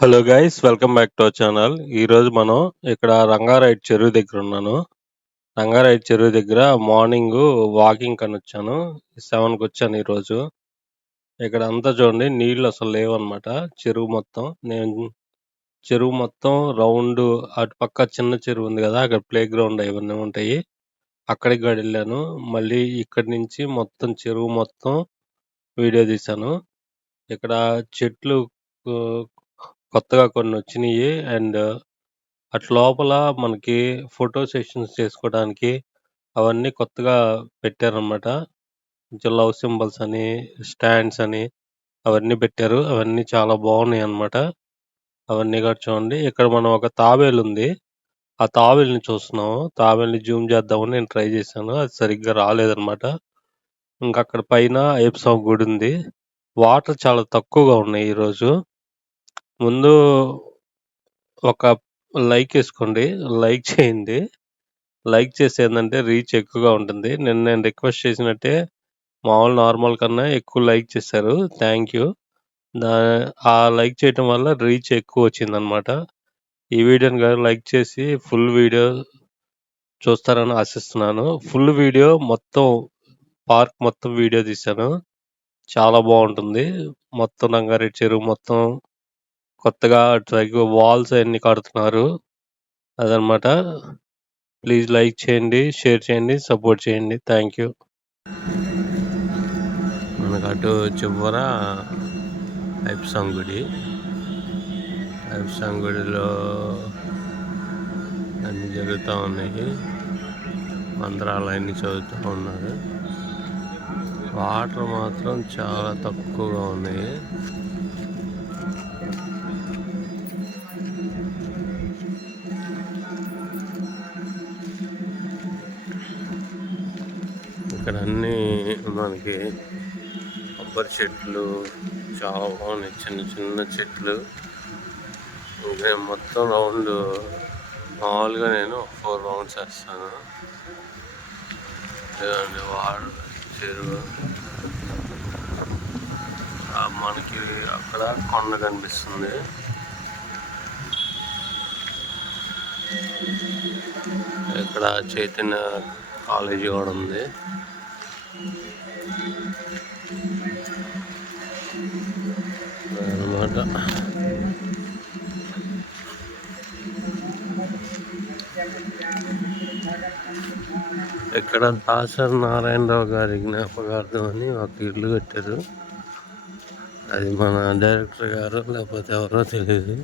Hello guys, welcome back to our channel. ఈరోజు మనం ఇక్కడ రంగారాయుడు చెరువు దగ్గర ఉన్నాను. రంగారాయుడు చెరువు దగ్గర మార్నింగ్ వాకింగ్ కని వచ్చాను. 7కి వచ్చాను ఈరోజు. ఇక్కడ అంతా చూడండి, నీళ్లు అసలు లేవన్నమాట. చెరువు మొత్తం రౌండ్, అటు పక్క చిన్న చెరువు ఉంది కదా, అక్కడ ప్లే గ్రౌండ్ ఇవన్నీ ఉంటాయి. అక్కడికి కూడా వెళ్ళాను. మళ్ళీ ఇక్కడి నుంచి మొత్తం చెరువు మొత్తం వీడియో తీశాను. ఇక్కడ చెట్లు ఆ, కొత్తగా కొన్ని వచ్చినాయి. అండ్ అటు లోపల మనకి ఫోటో సెషన్స్ చేసుకోవడానికి అవన్నీ కొత్తగా పెట్టారనమాట. కొంచెం లవ్ సింబల్స్ అని, స్టాండ్స్ అని అవన్నీ పెట్టారు. అవన్నీ చాలా బాగున్నాయి అన్నమాట. అవన్నీ కూడా చూడండి. ఇక్కడ మనం ఒక తాబేలు ఉంది. ఆ తాబేలుని చూస్తున్నాము. తాబేలుని జూమ్ చేద్దామని నేను ట్రై చేశాను. అది సరిగ్గా రాలేదన్నమాట. ఇంకా అక్కడ పైన అయ్యప్ప స్వామి గుడి ఉంది. వాటర్ చాలా తక్కువగా ఉన్నాయి ఈరోజు. ముందు ఒక లైక్ వేసుకోండి, లైక్ చేయండి. లైక్ చేసి ఏంటంటే రీచ్ ఎక్కువగా ఉంటుంది. నేను రిక్వెస్ట్ చేసినట్టే మామూలు నార్మల్ కన్నా ఎక్కువ లైక్ చేశారు. Thank you. దా ఆ లైక్ చేయటం వల్ల రీచ్ ఎక్కువ వచ్చిందనమాట. ఈ వీడియోని గారు లైక్ చేసి ఫుల్ వీడియో చూస్తారని ఆశిస్తున్నాను. ఫుల్ వీడియో మొత్తం పార్క్ మొత్తం వీడియో తీశాను. చాలా బాగుంటుంది. మొత్తం రంగారెడ్డి చెరువు మొత్తం కొత్తగా వాల్స్ అన్ని కడుతున్నారు. అదనమాట. ప్లీజ్ లైక్ చేయండి, షేర్ చేయండి, సపోర్ట్ చేయండి. Thank you. మనకు అటు చివర ఐప్సాంగ్ గుడి. ఐప్సాంగ్ గుడిలో అన్నీ జరుగుతూ ఉన్నాయి. మంత్రాలు అన్నీ చదువుతూ ఉన్నారు. వాటర్ మాత్రం చాలా తక్కువగా ఉన్నాయి. ఇక్కడ అన్నీ మనకి కొబ్బరి చెట్లు చాలా బాగున్నాయి. చిన్న చిన్న చెట్లు. నేను మొత్తం రౌండ్ మామూలుగా నేను 4 రౌండ్స్ వేస్తాను. వాడు చెరువు మనకి అక్కడ కొండ కనిపిస్తుంది. ఇక్కడ చైతన్య కాలేజీ కూడా ఉంది. అన్నమాట. ఇక్కడ దాసరి నారాయణరావు గారి జ్ఞాపకార్థం అని ఒక ఇల్లు కట్టారు. అది మన డైరెక్టర్ గారు లేకపోతే ఎవరో తెలియదు.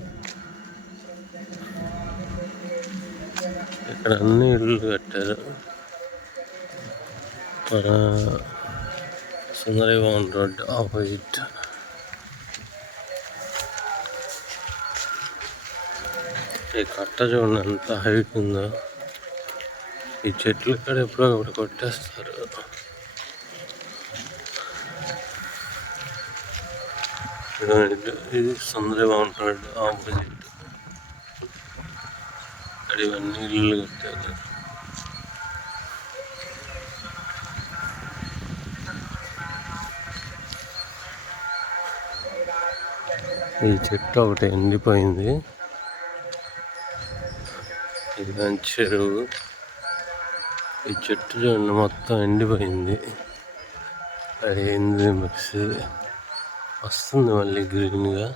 ఇక్కడ అన్ని ఇళ్ళు కట్టారు. మన సుందరవన్ రోడ్ ఆపోజిట్. ఈ కట్ట చూడండి ఎంత హైట్ ఉందో. ఈ చెట్లు ఇక్కడ ఎప్పుడో ఒకటి కొట్టేస్తారు. ఇది సుందరవన్ రోడ్ ఆపోజిట్. ఇక్కడ ఇవన్నీ ఇల్లు కట్టారు. ఈ చెట్టు ఒకటి ఎండిపోయింది. ఇది మంచి చెరువు. ఈ చెట్టు చూడండి మొత్తం ఎండిపోయింది. అది ఏంది మిక్సీ వస్తుంది మళ్ళీ గ్రీన్గా.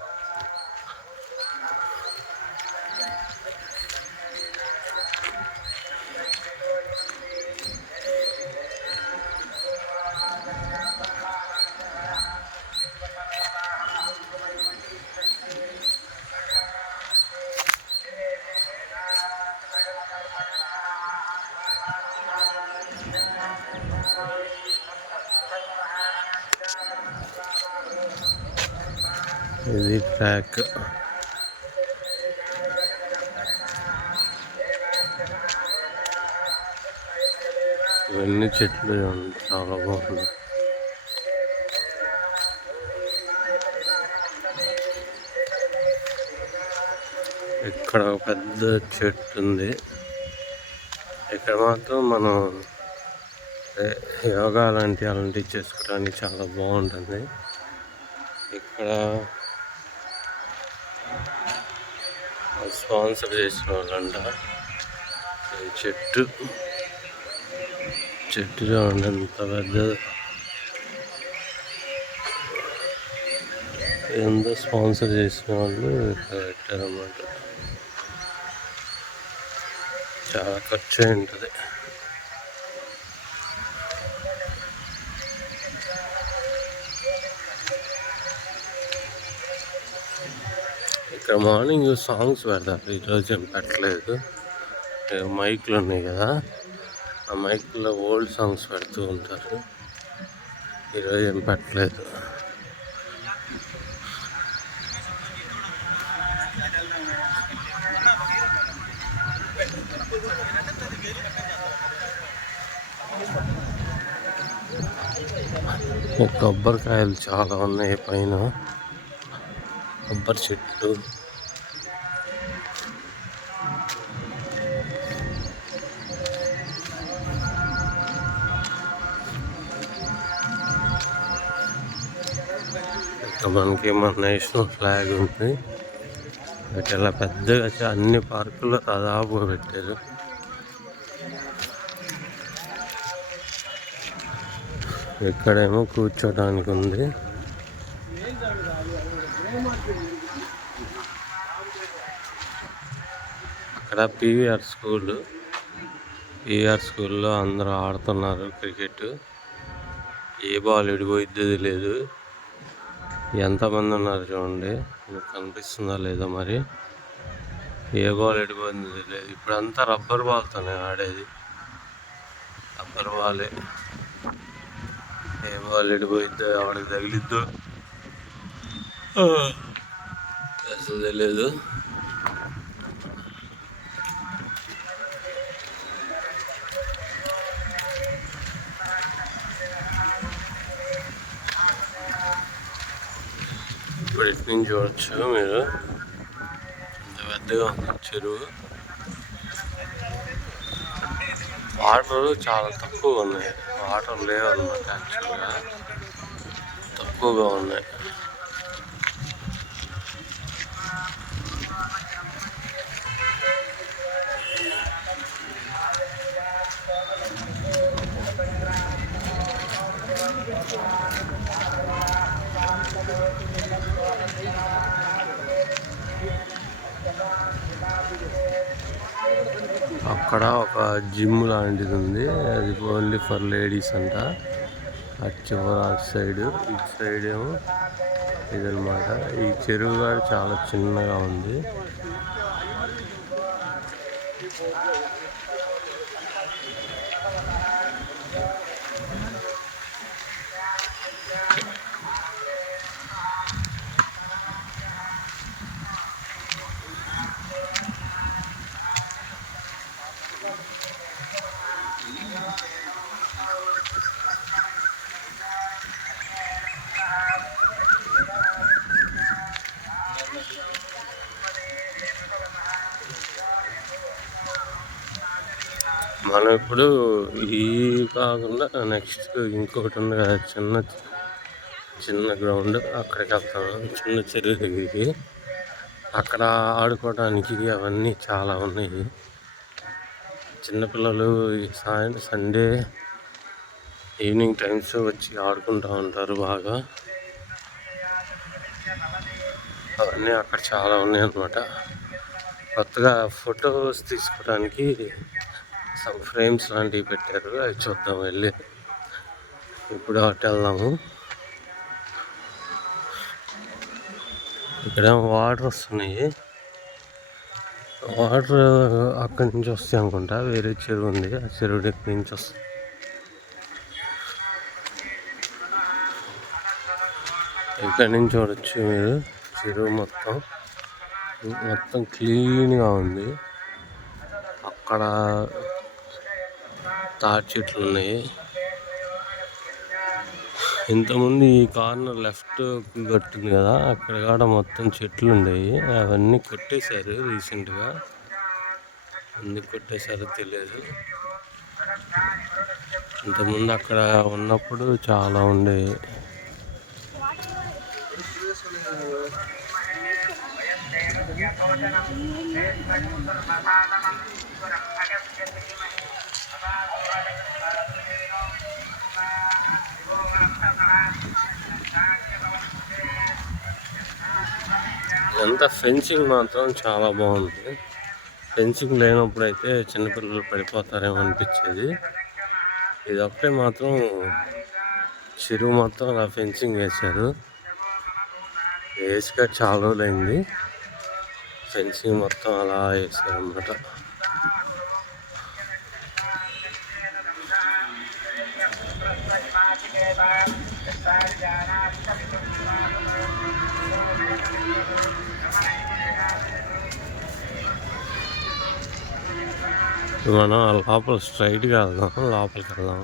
ఇది ట్రాక్. ఇవన్నీ చెట్లు చాలా బాగుంది. ఇక్కడ ఒక పెద్ద చెట్టు ఉంది. ఇక్కడ మాత్రం మనం యోగా అలాంటివి చేసుకోవడానికి చాలా బాగుంటుంది. ఇక్కడ స్పాన్సర్ చేసిన వాళ్ళంట. చెట్టు చూడండి ఎంత పెద్దది. ఎంత స్పాన్సర్ చేసిన వాళ్ళు ఇక్కడ పెట్టారన్నమాట. చాలా ఖర్చు అయి ఉంటుంది. ఇక్కడ మార్నింగ్ సాంగ్స్ పెడతారు. ఈరోజు ఏం పెట్టలేదు. మైక్లు ఉన్నాయి కదా, ఆ మైక్లో ఓల్డ్ సాంగ్స్ పెడుతూ ఉంటారు. ఈరోజు ఏం పెట్టలేదు. కొబ్బరికాయలు చాలా ఉన్నాయి పైన, కొబ్బరి చెట్టు. మనకి మన నేషనల్ ఫ్లాగ్ ఉంది. ఇలా పెద్దగా అన్ని పార్కుల్లో దాదాపుగా పెట్టారు. ఇక్కడేమో కూర్చోడానికి ఉంది. అక్కడ పీవీఆర్ స్కూల్లో అందరూ ఆడుతున్నారు క్రికెట్. ఏ బాల్ ఎడిపోయిద్దో లేదు. ఎంతమంది ఉన్నారు చూడండి, మీకు కనిపిస్తుందా లేదా మరి. ఏ బాల్ ఎడిపోయిందో తెలియదు. ఇప్పుడంతా రబ్బర్ బాల్తోనే ఆడేది, రబ్బర్ బాలే. ఏ బాల్ ఎడిపోయిద్దో ఎవరికి తగిలిద్దో అసలు తెలియదు. ఇప్పుడు ఇటు నుంచి చూడొచ్చు మీరు, ఎంత పెద్దగా ఉంది చెరువు. వాటర్ చాలా తక్కువగా ఉన్నాయి. వాటర్ లేవు అన్నమాట, యాక్చువల్గా తక్కువగా ఉన్నాయి. అక్కడ ఒక జిమ్ లాంటిది ఉంది, అది ఓన్లీ ఫర్ లేడీస్ అంట. అటు సైడ్ ఇటు సైడ్ ఏమో ఇదనమాట. ఈ చెరువు గారు చాలా చిన్నగా ఉంది. మనం ఇప్పుడు ఈ కాకుండా నెక్స్ట్ ఇంకొకటి ఉంది కదా, చిన్న గ్రౌండ్, అక్కడికి వెళ్తాము. చిన్న చెరువు దగ్గరికి. అక్కడ ఆడుకోవడానికి అవన్నీ చాలా ఉన్నాయి. చిన్నపిల్లలు సండే ఈవినింగ్ టైమ్స్ వచ్చి ఆడుకుంటూ ఉంటారు బాగా. అవన్నీ అక్కడ చాలా ఉన్నాయి అన్నమాట. కొత్తగా ఫొటోస్ తీసుకోవడానికి ఫ్రేమ్స్ లాంటివి పెట్టారు, అవి చూద్దాం వెళ్ళి. ఇప్పుడు అటు వెళ్దాము. ఇక్కడ వాటర్ వస్తున్నాయి. వాటర్ అక్కడి నుంచి వస్తాయి అనుకుంటా. వేరే చెరువు ఉంది, ఆ చెరువు దగ్గర నుంచి వస్తాయి. ఇక్కడ నుంచి చూడొచ్చు మీరు, చెరువు మొత్తం క్లీన్గా ఉంది. అక్కడ తాటి చెట్లు ఉన్నాయి. ఇంతకుముందు ఈ కార్నర్ లెఫ్ట్ కట్టింది కదా, అక్కడ కూడా మొత్తం చెట్లు ఉండేవి. అవన్నీ కొట్టేశారు రీసెంట్గా. ఎందుకు కొట్టేశారో తెలియదు. ఇంతకుముందు అక్కడ ఉన్నప్పుడు చాలా ఉండేవి. ఎంత ఫెన్సింగ్ మాత్రం చాలా బాగుంది. ఫెన్సింగ్ లేనప్పుడు అయితే చిన్నపిల్లలు పడిపోతారేమో అనిపించేది. ఇది ఒకటే మాత్రం చెరువు మొత్తం అలా ఫెన్సింగ్ వేశారు. వేసుక చాలా రోజులైంది. ఫెన్సింగ్ మొత్తం అలా వేసారు అన్నమాట. మనం లోపల స్ట్రైట్గా వెళ్దాం, లోపలికి వెళ్దాం.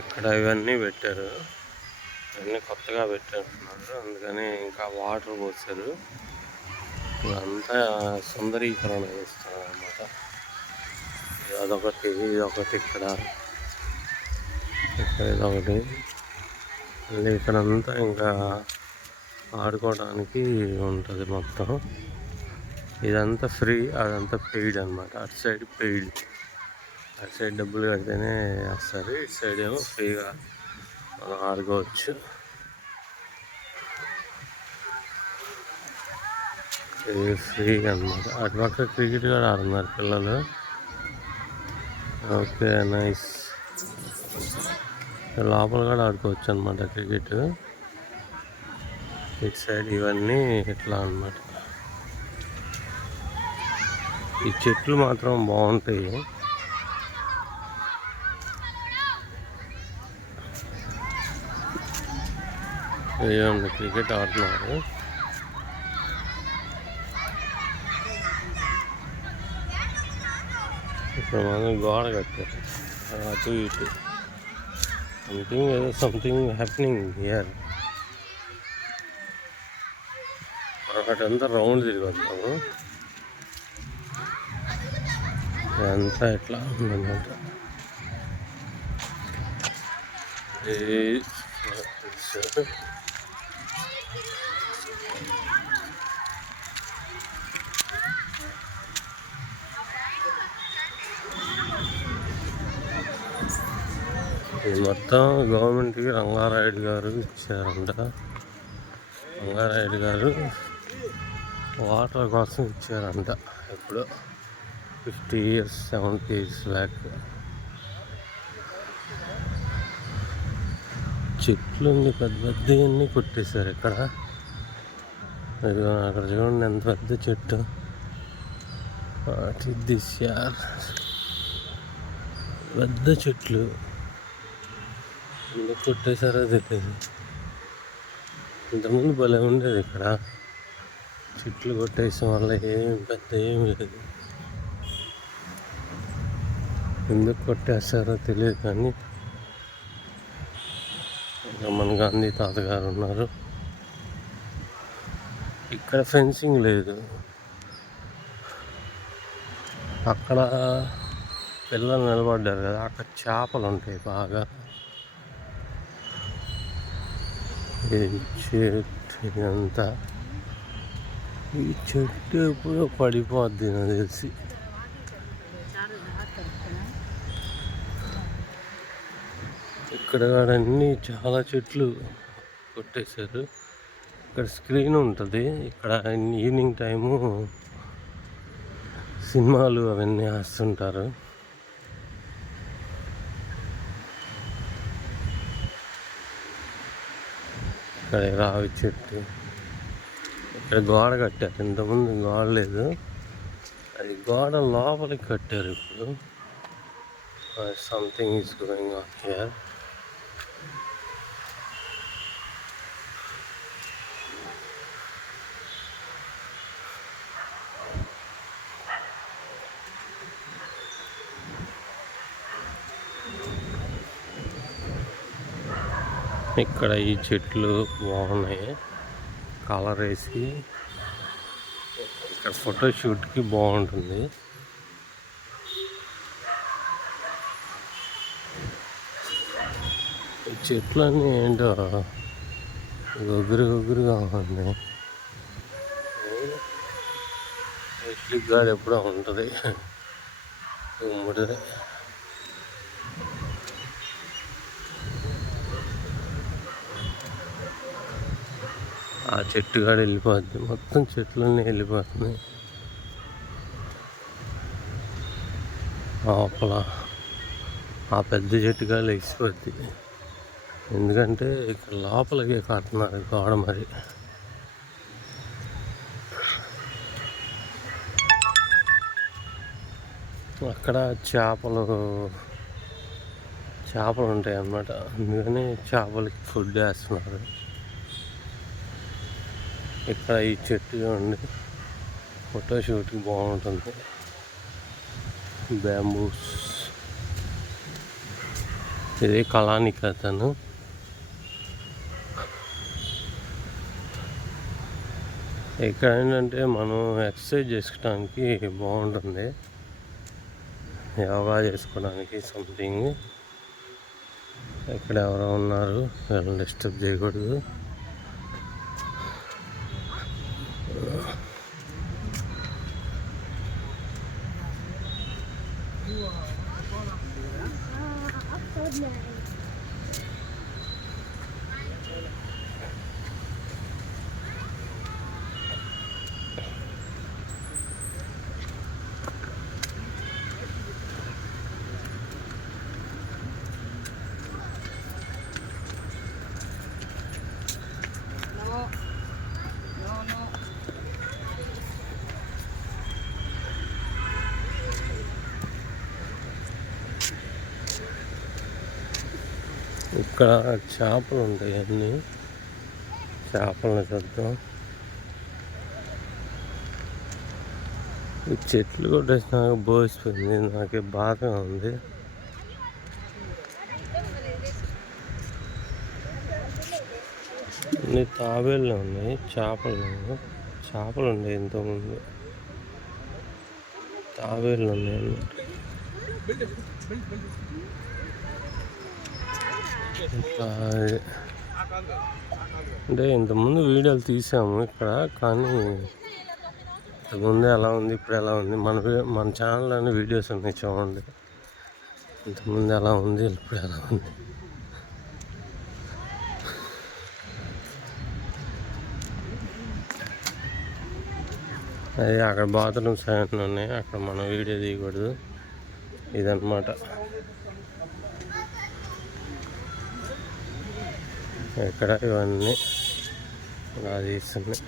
ఇక్కడ ఇవన్నీ పెట్టారు, ఇవన్నీ కొత్తగా పెట్టారు, అందుకని ఇంకా వాటర్ పోసారు. ఇదంతా సుందరీకరణ చేస్తారు అన్నమాట. అదొకటి, ఇదొకటి, ఇక్కడ ఇదొకటి. మళ్ళీ ఇక్కడంతా ఇంకా ఆడుకోవడానికి ఉంటుంది మొత్తం. ఇదంతా ఫ్రీ, అదంతా పెయిడ్ అనమాట. అటు సైడ్ పెయిడ్, అటు సైడ్ డబ్బులు కడితేనే వేస్తారు, ఇటు సైడ్ ఏమో ఫ్రీగా మనం ఆడుకోవచ్చు. ఇది ఫ్రీ అనమాట. అటు పక్క క్రికెట్ కూడా ఆడుతున్నారు పిల్లలు. Okay, nice. లోపల కూడా ఆడుకోవచ్చు అనమాట క్రికెట్. ఇటు సైడ్ ఇవన్నీ ఇట్లా అనమాట. ఈ చెట్లు మాత్రం బాగుంటాయి. ఏమండి, క్రికెట్ ఆడుతున్నారు. ఇక్కడ మనం గోడ కట్టారు, అటు ఇటు. Something happening here. అక్కడంతా రౌండ్ తిరిగి వస్తాము. ఇదంతా ఎట్లా ఉందన్నమాట. ఇది మొత్తం గవర్నమెంట్కి రంగారాయుడు గారు ఇచ్చారంట. రంగారాయుడు గారు వాటర్ కోసం ఇచ్చారంట. ఎప్పుడు 50 years 70 years బ్యాక్. చెట్లు పెద్ద పెద్దవన్నీ కొట్టేశారు ఇక్కడ. అక్కడ చూడండి ఎంత పెద్ద చెట్టు. పెద్ద చెట్లు ఎందుకు కొట్టేశారో తెలియదు. ఇంతకుముందు భలే ఉండేది ఇక్కడ. చెట్లు కొట్టేసిన వల్ల ఏం లేదు. ఎందుకు కొట్టేస్తారో తెలియదు. కానీ మన గాంధీ తాతగారు ఉన్నారు. ఇక్కడ ఫెన్సింగ్ లేదు. అక్కడ పిల్లలు నిలబడ్డారు కదా, అక్కడ చేపలు ఉంటాయి బాగా. అంతా ఈ చెట్టు ఎప్పుడో పడిపోద్ది నాకు తెలిసి. ఇక్కడ అన్నీ చాలా చెట్లు కొట్టేశారు. ఇక్కడ స్క్రీన్ ఉంటుంది. ఇక్కడ ఈవినింగ్ టైము సినిమాలు అవన్నీ వేస్తుంటారు. ఇక్కడ రావి చెట్టు. ఇక్కడ గోడ కట్టారు. ఇంతకుముందు గోడ లేదు, అది గోడ లోపలికి కట్టారు ఇప్పుడు. Something is going on here. ఇక్కడ ఈ చెట్లు బాగున్నాయి, కలర్ వేసి. ఇక్కడ ఫోటోషూట్కి బాగుంటుంది. చెట్లన్నీ ఏంటో గుగ్గురుగా ఉన్నాయి. ఎట్లికి గాలి ఎప్పుడో ఉంటుంది ఉమ్మడిది. ఆ చెట్టు కాడ వెళ్ళిపోద్ది, మొత్తం చెట్లన్నీ వెళ్ళిపోతున్నాయి లోపల. ఆ పెద్ద చెట్టు కాడ ఎగిసిపోద్ది, ఎందుకంటే ఇక్కడ లోపలికి కడుతున్నారు గోడ. మరి అక్కడ చేపలు ఉంటాయి అన్నమాట, అందుకని చేపలకి ఫుడ్ వేస్తున్నారు. ఇక్కడ ఈ చెట్టు చూడండి, ఫోటోషూట్కి బాగుంటుంది. బ్యాంబూస్, ఇది కళానికేతన్. ఇక్కడ ఏంటంటే మనం ఎక్సర్సైజ్ చేసుకోవడానికి బాగుంటుంది, యోగా చేసుకోవడానికి సంథింగ్. ఇక్కడ ఎవరో ఉన్నారు, వీళ్ళని డిస్టర్బ్ చేయకూడదు. ఇక్కడ చేపలు ఉంటాయి, అన్నీ చేపలను చూద్దాం. ఈ చెట్లు కొట్టేసి నాకు బోసిపోయింది, నాకే బాధగా ఉంది. అన్ని తాబేళ్ళు ఉన్నాయి, చేపలు ఉన్నాయి. ఇంతకుముందు తాబేళ్ళు ఉన్నాయి అన్నమాట. అంటే ఇంతకుముందు వీడియోలు తీసాము ఇక్కడ, కానీ ఇంతకుముందు ఎలా ఉంది ఇప్పుడు ఎలా ఉంది, మన ఛానల్లోనే వీడియోస్ ఉన్నాయి చూడండి. ఇంతకుముందు ఎలా ఉంది ఇప్పుడు ఎలా ఉంది. అది అక్కడ బాత్రూమ్స్ అవన్నీ ఉన్నాయి, అక్కడ మనం వీడియో తీయకూడదు. ఇదన్నమాట. ఇక్కడ ఇవన్నీ ఇలా తీస్తున్నాయి.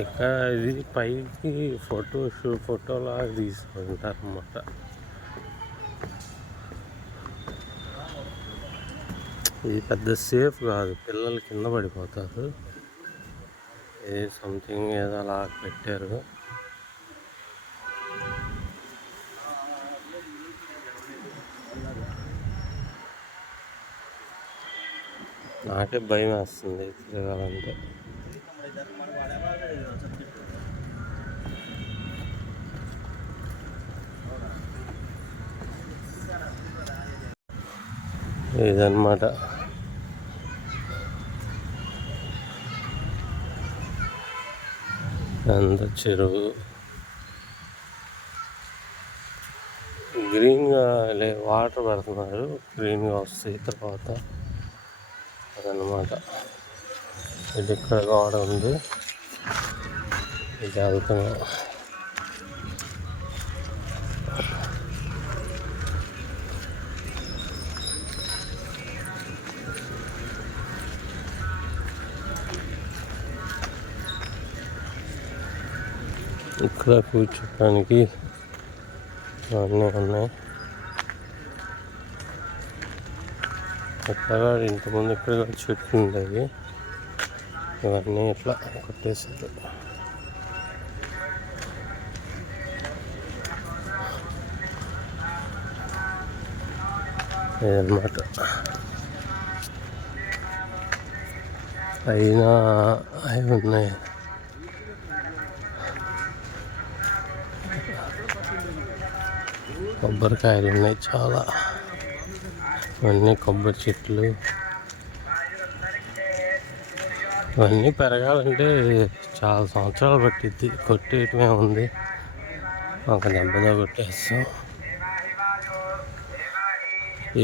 ఇక్కడ ఇది పైకి ఫోటోలాగా తీసుకుంటారు అన్నమాట. ఇది పెద్ద సేఫ్ కాదు, పిల్లలు కింద పడిపోతారు. ఇది సంథింగ్ ఏదో అలా పెట్టారు. నాకే భయం వేస్తుంది తిరగాలంటే. ఇదన్నమాట. అంత చెరువు గ్రీన్గా వాటర్ పెడుతున్నారు, గ్రీన్గా వస్తాయి తర్వాత. అదన్నమాట. ఇది ఇక్కడ గోడ ఉంది, ఇది వెళ్తున్నాం. ఇక్కడ కూర్చోడానికి అన్నీ ఉన్నాయి. అక్కడ ఇంతకుముందు ఇక్కడ చెట్లు ఉండేవి, ఇవన్నీ ఇట్లా కొట్టేసారు. ఇదన్నమాట. అయినా అవి ఉన్నాయి. కొబ్బరికాయలు ఉన్నాయి చాలా. ఇవన్నీ కొబ్బరి చెట్లు. ఇవన్నీ పెరగాలంటే చాలా సంవత్సరాలు పట్టిద్ది. కొట్టేయటమే ఉంది, ఒక దెబ్బతో కొట్టేస్తాం.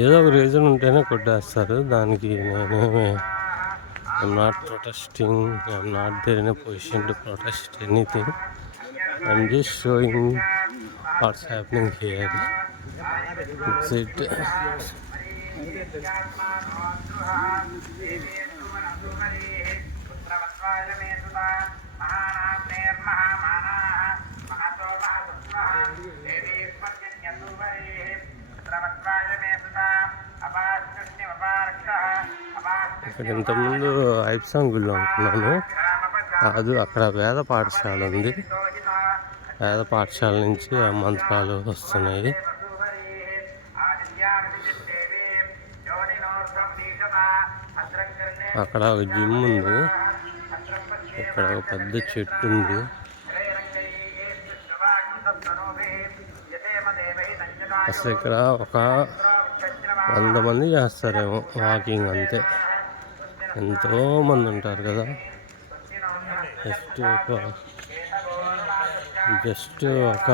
ఏదో ఒక రీజన్ ఉంటేనే కొట్టేస్తారు. దానికి నేనేమి I'm not protesting, I'm not there in a position to protest anything. I'm just showing what's happening here. It's it. ఇక్కడ ఇంతకుముందు ఐప్సాంగ్ గుళ్ళు అనుకున్నాను. కాదు, అక్కడ వేద పాఠశాల ఉంది. వేద పాఠశాల నుంచి ఆ మంత్రాలు వస్తున్నాయి. అక్కడ ఒక జిమ్ ఉంది. ఇక్కడ ఒక పెద్ద చెట్టు ఉంది. అసలు ఇక్కడ ఒక 100 మంది చేస్తారేమో వాకింగ్, అంతే. ఎంతో మంది ఉంటారు కదా. జస్ట్ ఒక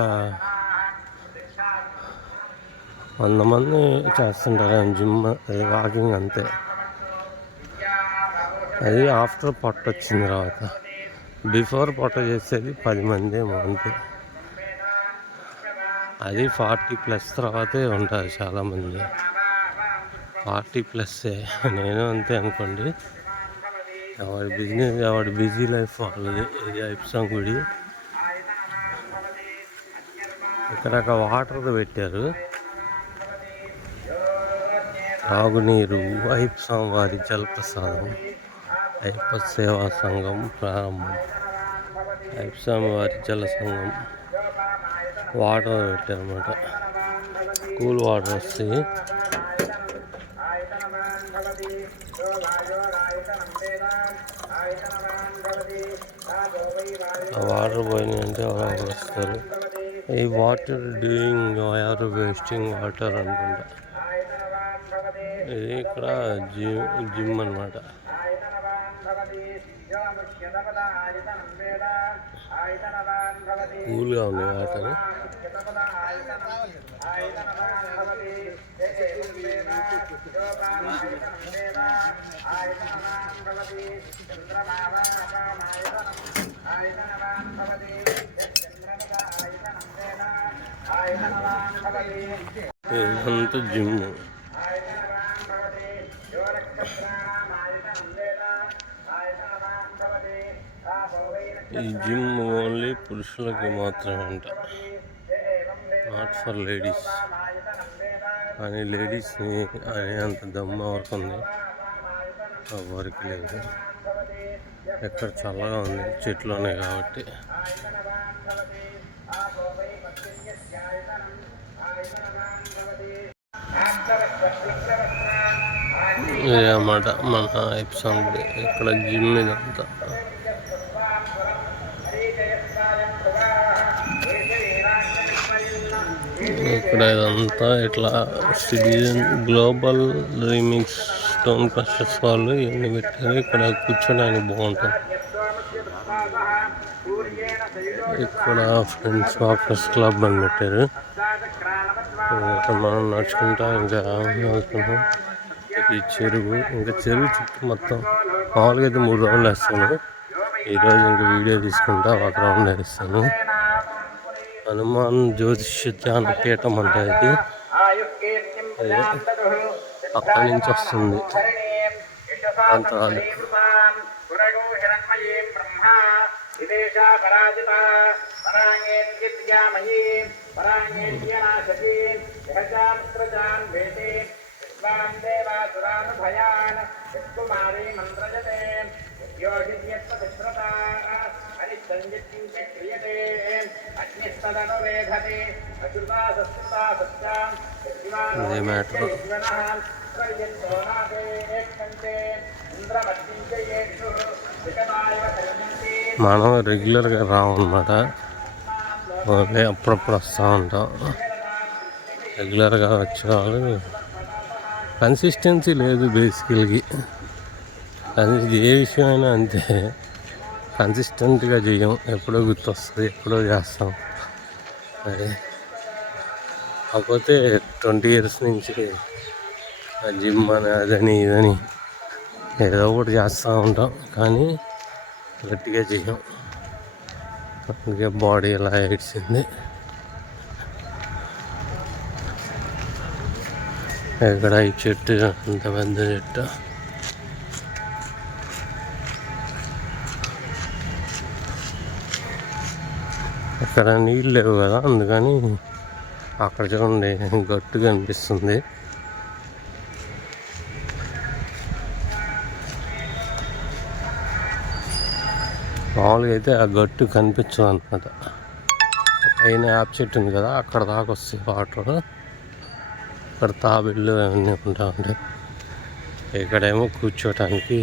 100 మంది చేస్తుంటారు జిమ్, అది వాకింగ్ అంతే. అది ఆఫ్టర్ పొట్ట వచ్చిన తర్వాత. బిఫోర్ పొట్ట చేసేది 10 మంది ఏమో అంతే. అది 40+ తర్వాతే ఉంటారు చాలామంది. 40+. నేను అంతే అనుకోండి. ఎవరి బిజినెస్, ఎవరి బిజీ లైఫ్ వాళ్ళది. ఇది ఐప్సాంగ్ గుడి. ఇక్కడ ఒక వాటర్ది పెట్టారు. తాగునీరు. ఐప్సాంగ్ వారి జలప్రసాదం. అయ్యప్ప సేవా సంఘం ప్రారంభం. ఐప్సాంగ్ వారి జల సంఘం. వాటర్ పెట్టారన్నమాట. కూల్ వాటర్ వస్తాయి. వాటర్ పోయినాయంటే ఎవరు వస్తారు. ఈ water doing or wasting water అనుకుంటా. ఇది ఇక్కడ జిమ్ అన్నమాట. కూల్గా ఉంది వాటర్. ఇదంతా జిమ్. ఈ జిమ్ ఓన్లీ పురుషులకి మాత్రమే అంట, నాట్ ఫర్ లేడీస్. కానీ లేడీస్ని అనే అంత దమ్ము ఎవరికి ఉంది, ఎవరికి లేదు. ఎక్కడ చల్లగా ఉంది, చెట్లు ఉన్నాయి కాబట్టి. ఇదే అన్నమాట మన ఐప్సాంగ్. ఇక్కడ జిమ్ ఇదంతా. ఇక్కడ ఇదంతా ఇట్లా citizen global remix stone crushers వాళ్ళు ఇవన్నీ పెట్టారు. ఇక్కడ కూర్చోడానికి బాగుంటుంది. ఇక్కడ ఫ్రెండ్స్ వాకర్స్ క్లబ్ అని పెట్టారు. ఇక్కడ మనం నడుచుకుంటా ఇంకా వెళ్తున్నాం. ఈ చెరువు, ఇంకా చెరువు చుట్టూ మొత్తం మామూలుగా అయితే 3 రౌండ్లు వేస్తాను. ఈరోజు ఇంకా వీడియో తీసుకుంటా 1 రౌండ్ వేస్తాను. హనుమాన్ జ్యోతిష్య ధ్యాన పీఠం అంటే ఇది అక్కడి నుంచి వస్తుంది మంత్రాలు. అదే మ్యాటర్. మనం రెగ్యులర్గా రామన్నమాట, అప్పుడప్పుడు వస్తూ ఉంటాం. రెగ్యులర్గా వచ్చేవాళ్ళు కన్సిస్టెన్సీ లేదు బేసికల్గా. అది ఏ విషయమైనా అంతే, కన్సిస్టెంట్గా చెయ్యం, ఎప్పుడో గుర్తొస్తుంది, ఎప్పుడో చేస్తాం. అదే కాకపోతే 20 years నుంచి జిమ్ అని అదని ఇదని ఏదో ఒకటి చేస్తూ ఉంటాం, కానీ గట్టిగా చెయ్యం. అందుకే బాడీ ఎలా ఏడ్చింది. ఇక్కడ ఈ చెట్టు అంత పెద్ద చెట్టు, అక్కడ నీళ్ళు లేవు కదా, అందుకని అక్కడ చూడండి గట్టు కనిపిస్తుంది. మామూలుగా అయితే ఆ గట్టు కనిపించదు అనమాట. పైన యాప్ చెట్టు ఉంది కదా, అక్కడ దాకా వస్తాయి వాటర్. ఇక్కడ తాబిళ్ళు అవన్నీ ఉంటా ఉంటాయి. ఇక్కడేమో కూర్చోటానికి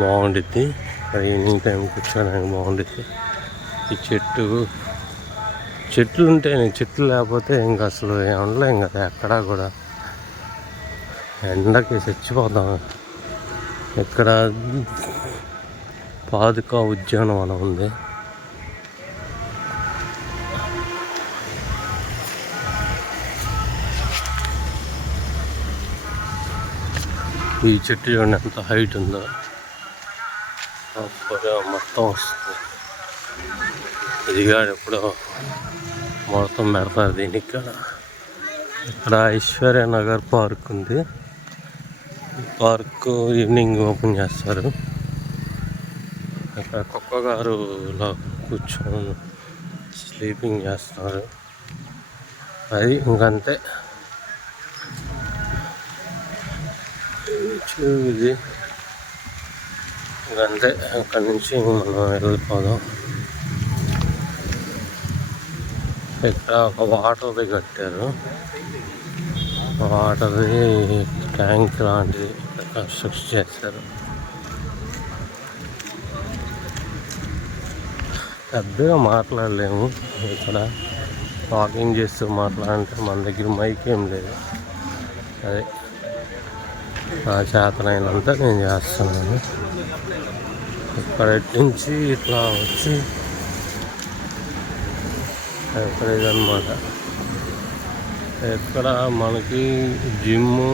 బాగుండిద్ది, ఇక్కడ ఈవినింగ్ టైం కూర్చోడానికి బాగుండిద్ది. ఈ చెట్లు ఉంటే, చెట్లు లేకపోతే ఇంకా అసలు ఉండలేం కదా ఎక్కడా కూడా. ఎండకి చచ్చిపోతాం. ఇక్కడ పాదుకా ఉద్యానవనం ఉంది. ఈ చెట్టు చూడండి ఎంత హైట్ ఉందో, మొత్తం వస్తుంది. ఇదిగా ఎప్పుడో మొత్తం పెడతారు దీనికి. ఇక్కడ ఐశ్వర్య నగర్ పార్క్ ఉంది. ఈ పార్క్ ఈవినింగ్ ఓపెన్ చేస్తారు. అక్కడ కుక్క గారు ఇలా కూర్చొని స్లీపింగ్ చేస్తారు. అది ఇంకంతే. ఇది ఇంకంతే, అక్కడి నుంచి మనం వెళ్ళిపోదాం. ఇక్కడ ఒక వాటర్ది కట్టారు, వాటర్ది ట్యాంక్ లాంటిది కన్స్ట్రక్ట్ చేస్తారు. పెద్దగా మాట్లాడలేము ఇక్కడ, వాకింగ్ చేస్తూ మాట్లాడంటే మన దగ్గర మైక్ ఏం లేదు. అదే నా చేతనైనంత నేను చేస్తున్నాను. ఇక్కడ నుంచి ఇట్లా వచ్చి ఇక్కడ ఇదన్నమాట. ఇక్కడ మనకి జిమ్,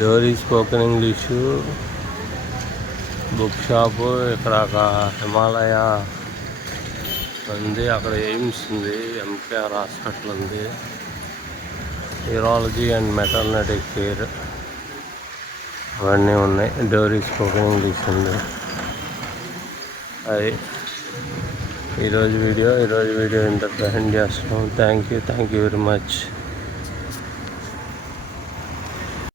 డోరీ స్పోకెన్ ఇంగ్లీషు, బుక్ షాపు, ఇక్కడ ఒక హిమాలయ ఉంది, అక్కడ ఎయిమ్స్ ఉంది, ఎంకేఆర్ హాస్పిటల్ ఉంది, యూరాలజీ అండ్ మెటర్నిటీ కేర్ అవన్నీ ఉన్నాయి. డోరీ స్పోకెన్ ఇంగ్లీష్ ఉంది. అది ఈరోజు వీడియో ఇంతటితో ఎండ్ చేస్తున్నాం. Thank you very much.